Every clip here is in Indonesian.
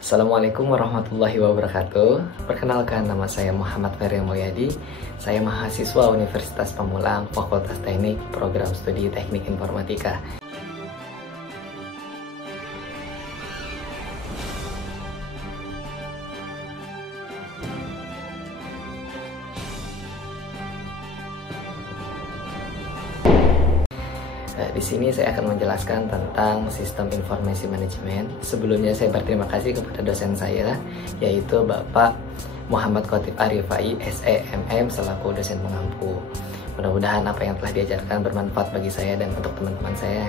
Assalamualaikum warahmatullahi wabarakatuh. Perkenalkan, nama saya Muhammad Ferry Mulyadi. Saya mahasiswa Universitas Pamulang, Fakultas Teknik, Program Studi Teknik Informatika. Di sini saya akan menjelaskan tentang sistem informasi manajemen. Sebelumnya saya berterima kasih kepada dosen saya, yaitu Bapak Muhammad Khotib Arifai, SEMM, selaku dosen pengampu. Mudah-mudahan apa yang telah diajarkan bermanfaat bagi saya dan untuk teman-teman saya.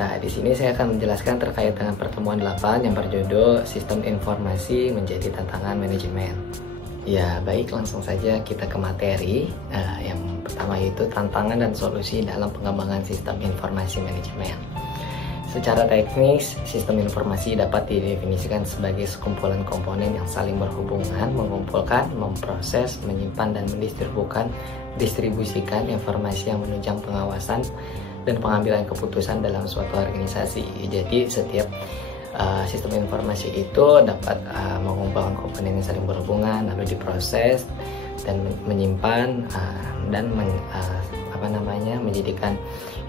Nah, di sini saya akan menjelaskan terkait dengan pertemuan 8 yang berjudul Sistem Informasi Menjadi Tantangan Manajemen. Ya, baik, langsung saja kita ke materi. Yang pertama yaitu tantangan dan solusi dalam pengembangan sistem informasi manajemen. Secara teknis, sistem informasi dapat didefinisikan sebagai sekumpulan komponen yang saling berhubungan, mengumpulkan, memproses, menyimpan, dan mendistribusikan informasi yang menunjang pengawasan dan pengambilan keputusan dalam suatu organisasi. Jadi setiap sistem informasi itu dapat mengumpulkan komponen yang saling berhubungan, lalu diproses dan menyimpan dan menjadikan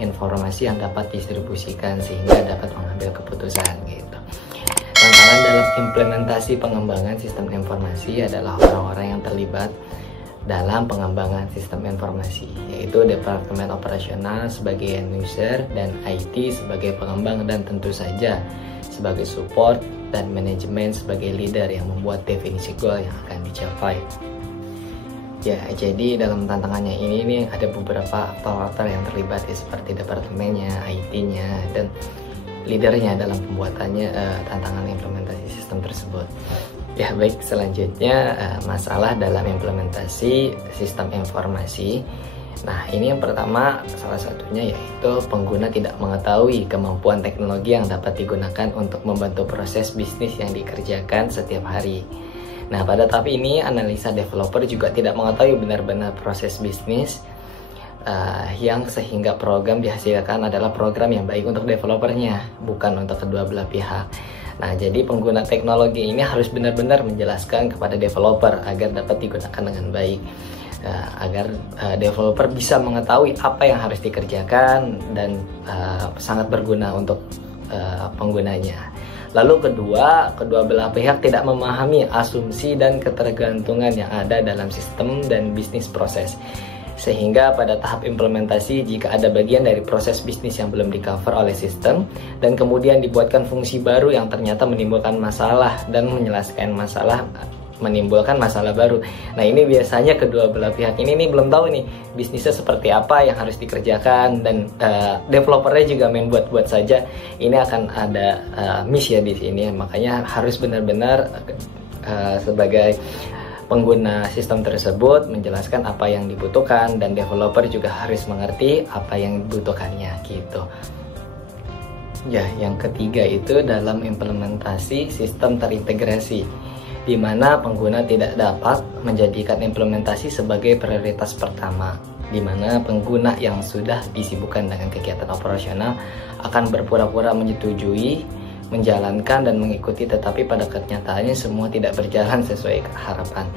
informasi yang dapat distribusikan sehingga dapat mengambil keputusan gitu. Tantangan dalam implementasi pengembangan sistem informasi adalah orang-orang yang terlibat dalam pengembangan sistem informasi, yaitu Departemen Operasional sebagai end user dan IT sebagai pengembang, dan tentu saja sebagai support dan manajemen sebagai leader yang membuat definisi goal yang akan dicapai. Ya, jadi dalam tantangannya ini nih ada beberapa aktor-aktor yang terlibat ya, seperti departemennya, IT-nya, dan leadernya dalam pembuatannya tantangan implementasi sistem tersebut. Ya, baik, selanjutnya masalah dalam implementasi sistem informasi. Nah, ini yang pertama, salah satunya yaitu pengguna tidak mengetahui kemampuan teknologi yang dapat digunakan untuk membantu proses bisnis yang dikerjakan setiap hari. Nah, pada tahap ini analisa developer juga tidak mengetahui benar-benar proses bisnis yang sehingga program dihasilkan adalah program yang baik untuk developernya, bukan untuk kedua belah pihak. Nah, jadi pengguna teknologi ini harus benar-benar menjelaskan kepada developer agar dapat digunakan dengan baik. Agar developer bisa mengetahui apa yang harus dikerjakan dan sangat berguna untuk penggunanya. Lalu kedua belah pihak tidak memahami asumsi dan ketergantungan yang ada dalam sistem dan bisnis proses. Sehingga pada tahap implementasi, jika ada bagian dari proses bisnis yang belum di-cover oleh sistem dan kemudian dibuatkan fungsi baru yang ternyata menimbulkan masalah dan menimbulkan masalah baru. Nah, ini biasanya kedua belah pihak ini nih belum tahu nih bisnisnya seperti apa yang harus dikerjakan, dan developernya juga main buat-buat saja. Ini akan ada miss ya di sini. Makanya harus benar-benar sebagai pengguna sistem tersebut menjelaskan apa yang dibutuhkan, dan developer juga harus mengerti apa yang dibutuhkannya gitu. Ya, yang ketiga itu dalam implementasi sistem terintegrasi, di mana pengguna tidak dapat menjadikan implementasi sebagai prioritas pertama, di mana pengguna yang sudah disibukkan dengan kegiatan operasional akan berpura-pura menyetujui, menjalankan, dan mengikuti, tetapi pada kenyataannya semua tidak berjalan sesuai harapan.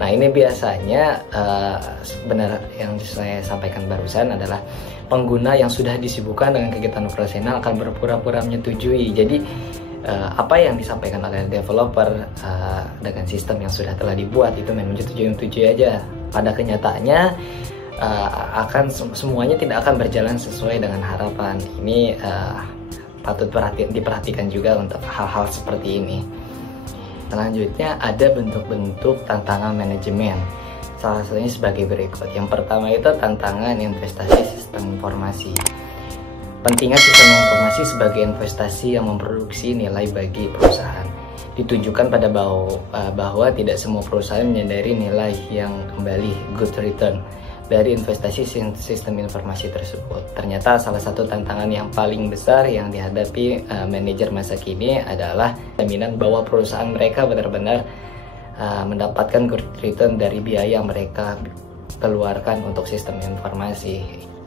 Nah, ini biasanya benar yang saya sampaikan barusan adalah pengguna yang sudah disibukkan dengan kegiatan operasional akan berpura-pura menyetujui. Jadi apa yang disampaikan oleh developer dengan sistem yang sudah telah dibuat itu memang menyetujui aja. Pada kenyataannya semuanya tidak akan berjalan sesuai dengan harapan. Ini patut diperhatikan juga untuk hal-hal seperti ini. Selanjutnya ada bentuk-bentuk tantangan manajemen. Salah satunya sebagai berikut. Yang pertama itu tantangan investasi sistem informasi. Pentingnya sistem informasi sebagai investasi yang memproduksi nilai bagi perusahaan. Ditunjukkan pada bahwa tidak semua perusahaan menyadari nilai yang kembali good return dari investasi sistem informasi tersebut. Ternyata salah satu tantangan yang paling besar yang dihadapi manajer masa kini adalah jaminan bahwa perusahaan mereka benar-benar mendapatkan good return dari biaya yang mereka keluarkan untuk sistem informasi.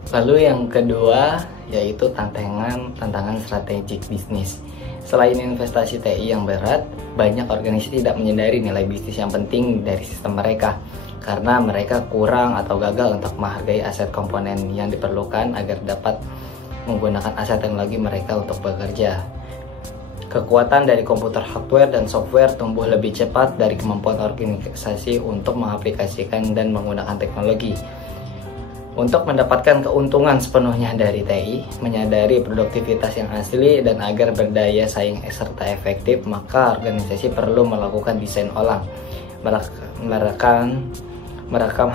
Lalu yang kedua yaitu tantangan strategik bisnis. Selain investasi TI yang berat, banyak organisasi tidak menyadari nilai bisnis yang penting dari sistem mereka karena mereka kurang atau gagal untuk menghargai aset komponen yang diperlukan agar dapat menggunakan aset teknologi mereka untuk bekerja. Kekuatan dari komputer hardware dan software tumbuh lebih cepat dari kemampuan organisasi untuk mengaplikasikan dan menggunakan teknologi. Untuk mendapatkan keuntungan sepenuhnya dari TI, menyadari produktivitas yang asli dan agar berdaya saing serta efektif, maka organisasi perlu melakukan desain ulang. Merekam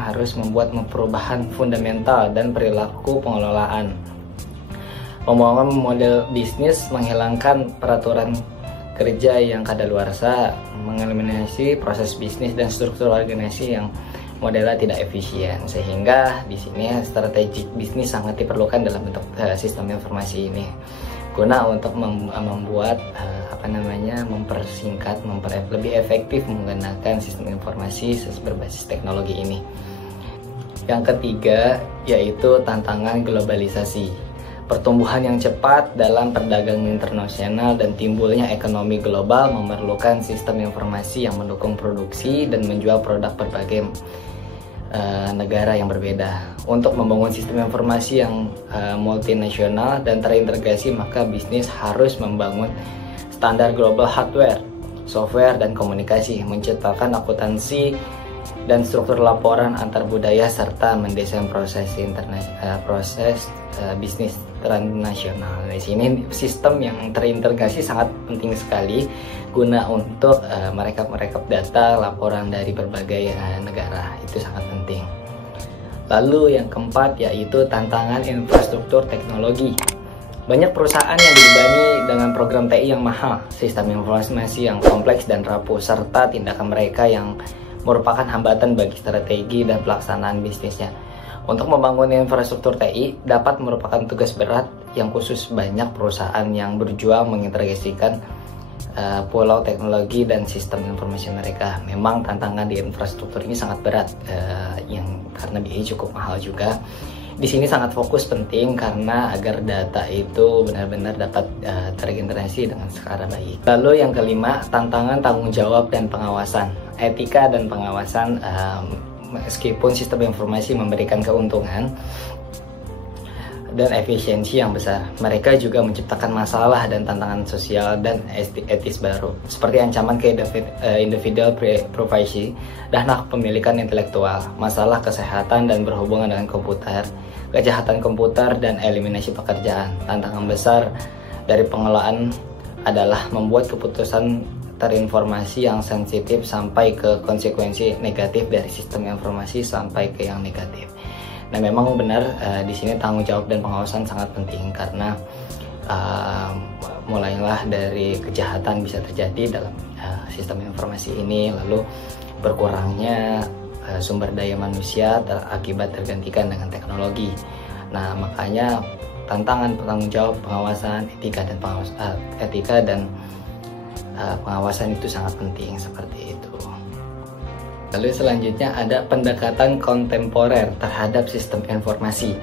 harus membuat perubahan fundamental dan perilaku pengelolaan. Membangun model bisnis, menghilangkan peraturan kerja yang kadaluarsa, mengeliminasi proses bisnis dan struktur organisasi yang modelnya tidak efisien, sehingga di sini strategi bisnis sangat diperlukan dalam bentuk sistem informasi ini guna untuk membuat mempersingkat, lebih efektif menggunakan sistem informasi berbasis teknologi ini. Yang ketiga yaitu tantangan globalisasi. Pertumbuhan yang cepat dalam perdagangan internasional dan timbulnya ekonomi global memerlukan sistem informasi yang mendukung produksi dan menjual produk berbagai negara yang berbeda. Untuk membangun sistem informasi yang multinasional dan terintegrasi, maka bisnis harus membangun standar global hardware, software, dan komunikasi, menciptakan akuntansi dan struktur laporan antar budaya, serta mendesain proses bisnis transnasional. Di sini sistem yang terintegrasi sangat penting sekali guna untuk merekap data laporan dari berbagai negara. Itu sangat penting. Lalu yang keempat yaitu tantangan infrastruktur teknologi. Banyak perusahaan yang dibebani dengan program TI yang mahal, sistem informasi yang kompleks dan rapuh, serta tindakan mereka yang merupakan hambatan bagi strategi dan pelaksanaan bisnisnya. Untuk membangun infrastruktur TI dapat merupakan tugas berat yang khusus banyak perusahaan yang berjuang mengintegrasikan pulau teknologi dan sistem informasi mereka. Memang tantangan di infrastruktur ini sangat berat, karena biayanya cukup mahal juga. Di sini sangat fokus penting karena agar data itu benar-benar dapat terintegrasi dengan secara baik. Lalu yang kelima, tantangan tanggung jawab dan pengawasan. Etika dan pengawasan, meskipun sistem informasi memberikan keuntungan dan efisiensi yang besar, mereka juga menciptakan masalah dan tantangan sosial dan etis baru, seperti ancaman ke individual privacy dan hak pemilikan intelektual, masalah kesehatan dan berhubungan dengan komputer, kejahatan komputer, dan eliminasi pekerjaan. Tantangan besar dari pengelolaan adalah membuat keputusan terinformasi yang sensitif sampai ke konsekuensi negatif dari sistem informasi sampai ke yang negatif. Nah, memang benar di sini tanggung jawab dan pengawasan sangat penting karena mulailah dari kejahatan bisa terjadi dalam sistem informasi ini, lalu berkurangnya sumber daya manusia akibat tergantikan dengan teknologi. Nah, makanya tantangan tanggung jawab, pengawasan, etika dan pengawasan itu sangat penting seperti itu. Lalu selanjutnya ada pendekatan kontemporer terhadap sistem informasi.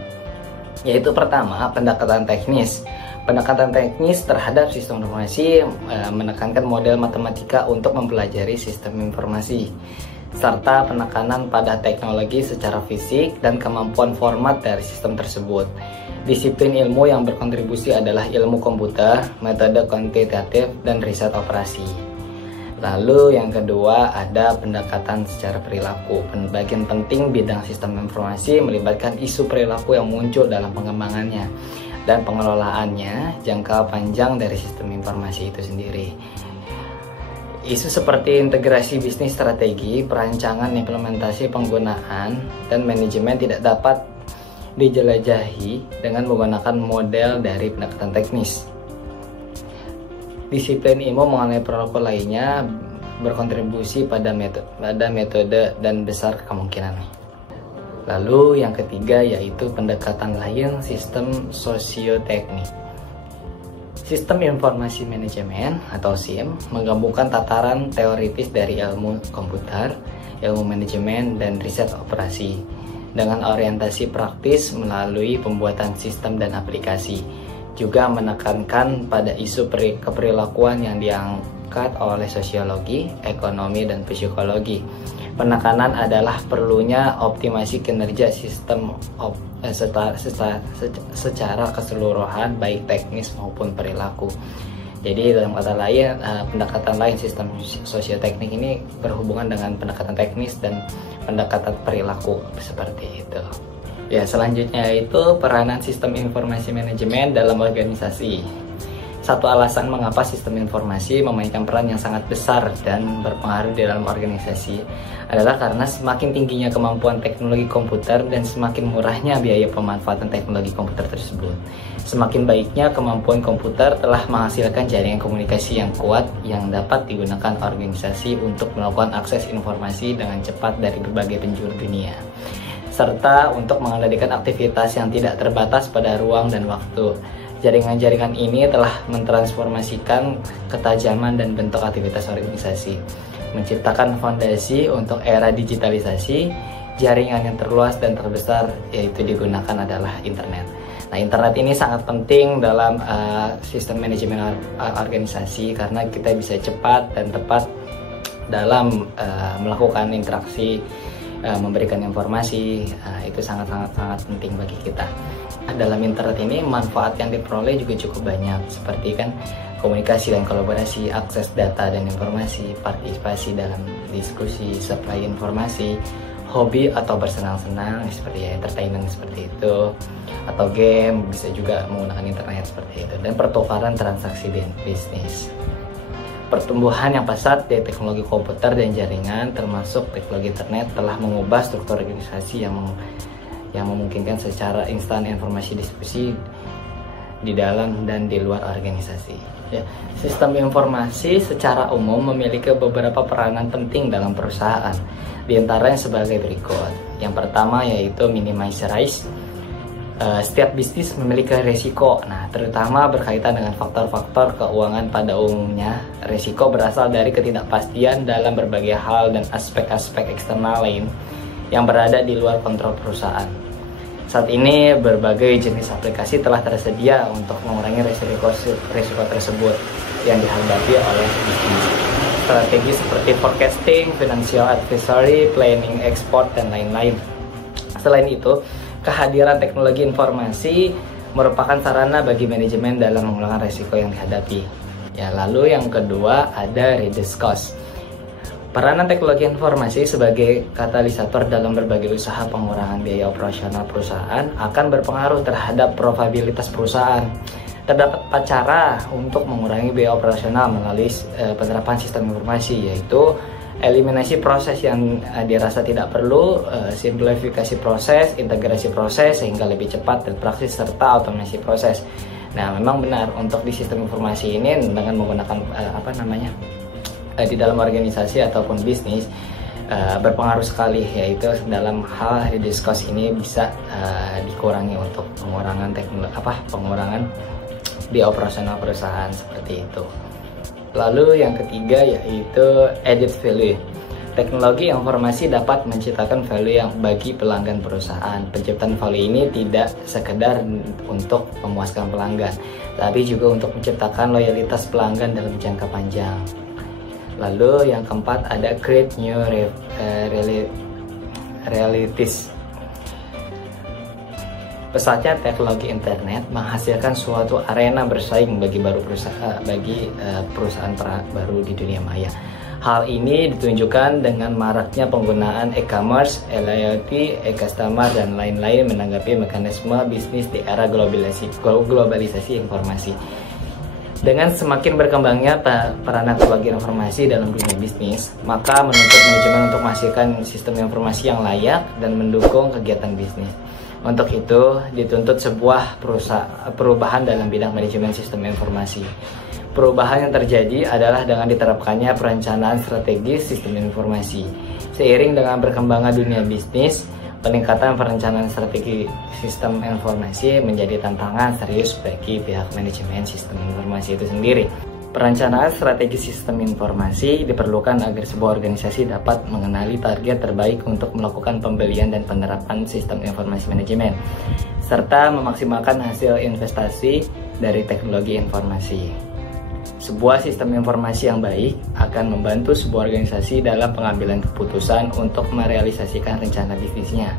Yaitu pertama, pendekatan teknis. Pendekatan teknis terhadap sistem informasi menekankan model matematika untuk mempelajari sistem informasi, serta penekanan pada teknologi secara fisik dan kemampuan format dari sistem tersebut. Disiplin ilmu yang berkontribusi adalah ilmu komputer, metode kuantitatif, dan riset operasi. Lalu yang kedua ada pendekatan secara perilaku. Bagian penting bidang sistem informasi melibatkan isu perilaku yang muncul dalam pengembangannya dan pengelolaannya jangka panjang dari sistem informasi itu sendiri. Isu seperti integrasi bisnis strategi, perancangan, implementasi, penggunaan, dan manajemen tidak dapat dijelajahi dengan menggunakan model dari pendekatan teknis. Disiplin ilmu mengenai perilaku lainnya berkontribusi pada metode dan besar kemungkinan. Lalu yang ketiga yaitu pendekatan lain, sistem sosioteknik. Sistem informasi manajemen atau SIM menggabungkan tataran teoritis dari ilmu komputer, ilmu manajemen, dan riset operasi dengan orientasi praktis melalui pembuatan sistem dan aplikasi. juga menekankan pada isu keperilakuan yang diangkat oleh sosiologi, ekonomi, dan psikologi. Penekanan adalah perlunya optimasi kinerja sistem secara keseluruhan, baik teknis maupun perilaku. Jadi dalam kata lain, pendekatan lain sistem sosioteknik ini berhubungan dengan pendekatan teknis dan pendekatan perilaku seperti itu. Ya, selanjutnya itu peranan sistem informasi manajemen dalam organisasi. Satu alasan mengapa sistem informasi memainkan peran yang sangat besar dan berpengaruh di dalam organisasi adalah karena semakin tingginya kemampuan teknologi komputer dan semakin murahnya biaya pemanfaatan teknologi komputer tersebut, semakin baiknya kemampuan komputer telah menghasilkan jaringan komunikasi yang kuat yang dapat digunakan organisasi untuk melakukan akses informasi dengan cepat dari berbagai penjuru dunia, serta untuk mengendalikan aktivitas yang tidak terbatas pada ruang dan waktu. Jaringan-jaringan ini telah mentransformasikan ketajaman dan bentuk aktivitas organisasi, menciptakan fondasi untuk era digitalisasi. Jaringan yang terluas dan terbesar yaitu digunakan adalah internet. Nah, internet ini sangat penting dalam sistem manajemen organisasi karena kita bisa cepat dan tepat dalam melakukan interaksi, memberikan informasi. Itu sangat penting bagi kita. Dalam internet ini manfaat yang diperoleh juga cukup banyak, seperti kan komunikasi dan kolaborasi, akses data dan informasi, partisipasi dalam diskusi, supply informasi, hobi atau bersenang-senang seperti entertainment seperti itu, atau game, bisa juga menggunakan internet seperti itu, dan pertukaran transaksi dan bisnis. Pertumbuhan yang pesat dari teknologi komputer dan jaringan termasuk teknologi internet telah mengubah struktur organisasi yang memungkinkan secara instan informasi diskusi di dalam dan di luar organisasi. Ya, sistem informasi secara umum memiliki beberapa peranan penting dalam perusahaan, di antaranya sebagai berikut. Yang pertama yaitu minimize risk. Setiap bisnis memiliki risiko, terutama berkaitan dengan faktor-faktor keuangan pada umumnya. Risiko berasal dari ketidakpastian dalam berbagai hal dan aspek-aspek eksternal lain yang berada di luar kontrol perusahaan. Saat ini berbagai jenis aplikasi telah tersedia untuk mengurangi risiko tersebut yang dihadapi oleh bisnis. Strategi seperti forecasting, financial advisory, planning export, dan lain-lain. Selain itu, kehadiran teknologi informasi merupakan sarana bagi manajemen dalam mengurangi risiko yang dihadapi. Ya, lalu yang kedua ada reduce cost. Peranan teknologi informasi sebagai katalisator dalam berbagai usaha pengurangan biaya operasional perusahaan akan berpengaruh terhadap probabilitas perusahaan. Terdapat 4 cara untuk mengurangi biaya operasional melalui penerapan sistem informasi, yaitu eliminasi proses yang dirasa tidak perlu, simplifikasi proses, integrasi proses sehingga lebih cepat dan praktis, serta otomasi proses. Nah, memang benar untuk di sistem informasi ini dengan menggunakan di dalam organisasi ataupun bisnis berpengaruh sekali, yaitu dalam hal reduce cost ini bisa dikurangi untuk pengurangan biaya operasional perusahaan seperti itu. Lalu yang ketiga yaitu added value. Teknologi informasi dapat menciptakan value yang bagi pelanggan perusahaan. Penciptaan value ini tidak sekedar untuk memuaskan pelanggan, tapi juga untuk menciptakan loyalitas pelanggan dalam jangka panjang. Lalu yang keempat ada create new realities. Pesatnya teknologi internet menghasilkan suatu arena bersaing bagi perusahaan baru di dunia maya. Hal ini ditunjukkan dengan maraknya penggunaan e-commerce, loyalty, e-customer, dan lain-lain menanggapi mekanisme bisnis di era globalisasi informasi. Dengan semakin berkembangnya peranan teknologi informasi dalam dunia bisnis, maka menuntut manajemen untuk menghasilkan sistem informasi yang layak dan mendukung kegiatan bisnis. Untuk itu, dituntut sebuah perubahan dalam bidang manajemen sistem informasi. Perubahan yang terjadi adalah dengan diterapkannya perencanaan strategis sistem informasi. Seiring dengan berkembangnya dunia bisnis, peningkatan perencanaan strategi sistem informasi menjadi tantangan serius bagi pihak manajemen sistem informasi itu sendiri. Perencanaan strategi sistem informasi diperlukan agar sebuah organisasi dapat mengenali target terbaik untuk melakukan pembelian dan penerapan sistem informasi manajemen, serta memaksimalkan hasil investasi dari teknologi informasi. Sebuah sistem informasi yang baik akan membantu sebuah organisasi dalam pengambilan keputusan untuk merealisasikan rencana bisnisnya.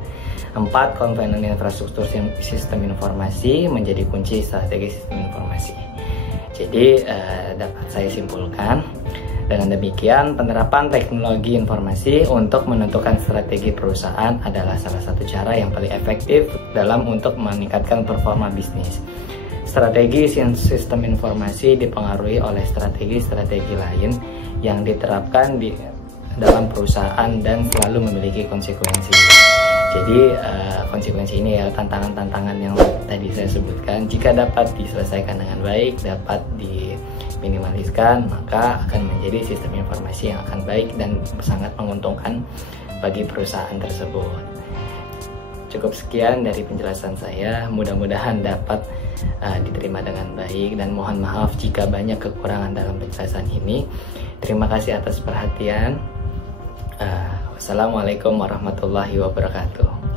4. Komponen infrastruktur sistem informasi menjadi kunci strategi sistem informasi. Jadi dapat saya simpulkan, dengan demikian penerapan teknologi informasi untuk menentukan strategi perusahaan adalah salah satu cara yang paling efektif dalam untuk meningkatkan performa bisnis. Strategi sistem informasi dipengaruhi oleh strategi-strategi lain yang diterapkan di dalam perusahaan dan selalu memiliki konsekuensi. Jadi konsekuensi ini ya tantangan-tantangan yang tadi saya sebutkan, jika dapat diselesaikan dengan baik, dapat diminimaliskan, maka akan menjadi sistem informasi yang akan baik dan sangat menguntungkan bagi perusahaan tersebut. Cukup sekian dari penjelasan saya, mudah-mudahan dapat diterima dengan baik dan mohon maaf jika banyak kekurangan dalam penjelasan ini. Terima kasih atas perhatian. Wassalamualaikum warahmatullahi wabarakatuh.